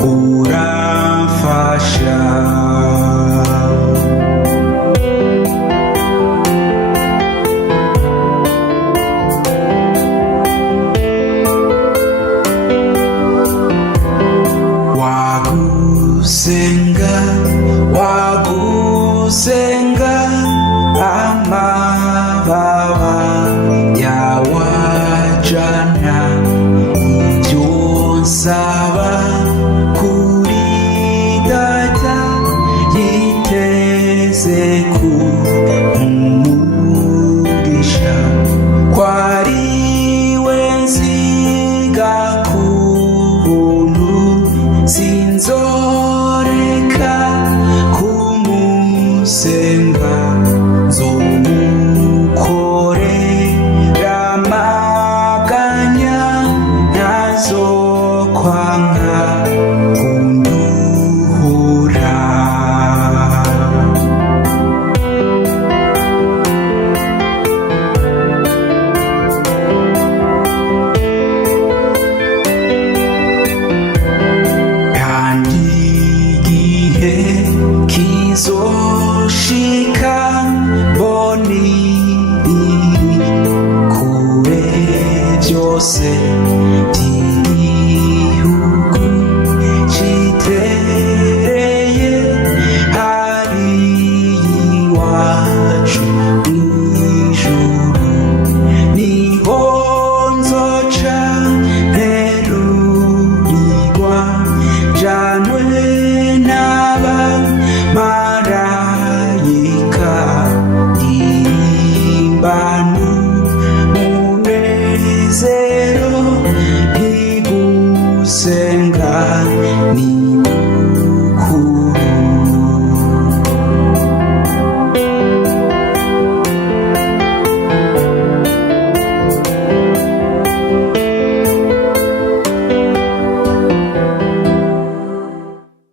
kuramfasha. Wagusenga amababa yawajana, ibyo nsaba kuri data yiteze kumugisha, kwari we nziga ku buntu, sinzoreka kumusenga, nzomukorera amaganya, ntazokwanga kunduhura. Kandi igihe kizoshika mboni kure byose by'igihugu citereye hari iwacu mw'ijuru, niho nzoca nterurirwa, janwe n'abamarayika, irimbanu munezero, ntigusenga nigu